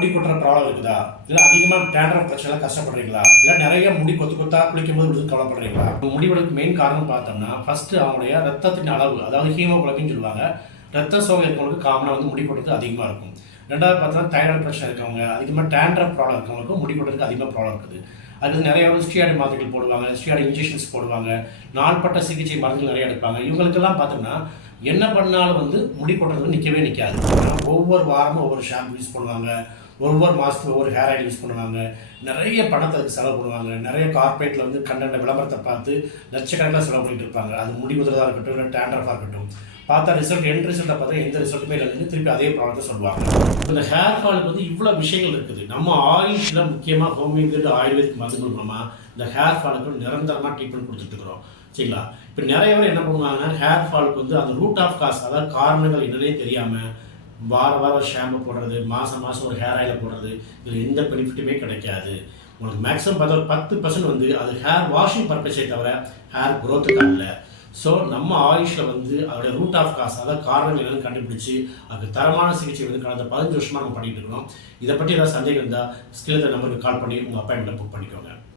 முடி கொட்டுற ப்ராப்ளம் இருக்குதா? இல்லை அதிகமாக டேண்ட்ரஃப் பிரச்சனை கஷ்டப்படுறீங்களா? இல்லை நிறைய முடி கொத்து கொத்தா குளிக்கும் போது விழுந்து கவலைப்படுறீங்களா? முடிவெடுக்க மெயின் காரணம் பார்த்தோம்னா ஃபர்ஸ்ட் அவங்களுடைய ரத்தத்தின் அளவு அதாவது ஹீமோகுளோபின் சொல்லுவாங்க ரத்த சோகை இருக்கவங்களுக்கு காமனாக வந்து முடி கொட்டுறது அதிகமாக இருக்கும். ரெண்டாவது பார்த்தோம்னா தைராய்டு பிரச்சனை இருக்கவங்க அதிகமாக டேண்ட்ரஃப் ப்ராப்ளம் இருக்கவங்களுக்கும் முடி கொட்டுறதுக்கு அதிகமாக ப்ராப்ளம் இருக்குது. அதுக்கு நிறைய ஸ்டியாடி மாத்திரைகள் போடுவாங்க ஸ்டியாடி இன்ஜெக்ஷன்ஸ் போடுவாங்க நாள்பட்ட சிகிச்சை மருந்துகள் நிறைய எடுப்பாங்க. இவங்களுக்கெல்லாம் பார்த்தோம்னா என்ன பண்ணாலும் வந்து முடி கொட்டுறது நிற்கவே நிற்காது ஒவ்வொரு வாரமும் ஒவ்வொரு ஷாம்பு யூஸ் பண்ணுவாங்க ஒவ்வொரு மாதத்துக்கு ஒவ்வொரு ஹேர் ஆயில் யூஸ் பண்ணுவாங்க. நிறைய பணத்தை அதுக்கு செலவு பண்ணுவாங்க. நிறைய கார்பரேட்டில் வந்து கண்டன விளம்பரத்தை பார்த்து லட்சக்கணக்கில் செலவு பண்ணிட்டு இருப்பாங்க. அது முடிவுதலாக இருக்கட்டும் இல்லை டேண்ட்ரஃபாக இருக்கட்டும். பார்த்தா ரிசல்ட் எண்ட் ரிசல்ட்டை பார்த்தா எந்த ரிசல்ட்டுமே இல்லைன்னு திருப்பி அதே ப்ராடக்ட்டை சொல்லுவாங்க. இந்த ஹேர் ஃபாலுக்கு வந்து இவ்வளோ விஷயங்கள் இருக்குது. நம்ம ஆயில்ஸில் முக்கியமாக ஹோமியோபதி ஆயுர்வேதிக் மருந்து கொடுக்கணுமா? இந்த ஹேர் ஃபாலுக்கு நிரந்தரமாக ட்ரீட்மெண்ட் கொடுத்துட்டு இருக்கிறோம். சரிங்களா? இப்போ நிறைய பேர் என்ன பண்ணுவாங்கன்னா ஹேர் ஃபாலுக்கு வந்து அந்த ரூட் ஆஃப் காஸ் அதாவது காரணங்கள் என்னன்னே தெரியாமல் வார வாரம் ஷாம்பு போடுறது மாதம் மாதம் ஒரு ஹேர் ஆயில் போடுறது இதில் எந்த பெனிஃபிட்டுமே கிடைக்காது. உங்களுக்கு மேக்ஸிமம் பார்த்தா ஒரு பத்து பர்சன்ட் வந்து அது ஹேர் வாஷிங் பர்பஸே தவிர ஹேர் க்ரோத்துக்கு அல்ல. ஸோ நம்ம ஆயுஷில் வந்து அதோடய ரூட் ஆஃப் காஸ் அதாவது காரணங்கள் என்னன்னு கண்டுபிடிச்சி அதுக்கு தரமான சிகிச்சை வந்து கடந்த பதினஞ்சு வருஷமாக நம்ம பண்ணிட்டு இருக்கோம். இதை பற்றி ஏதாவது சந்தேகம் இருந்தால் ஸ்கில் நம்பருக்கு கால் பண்ணி உங்கள் அப்பாயின்மெண்ட் புக் பண்ணிக்கோங்க.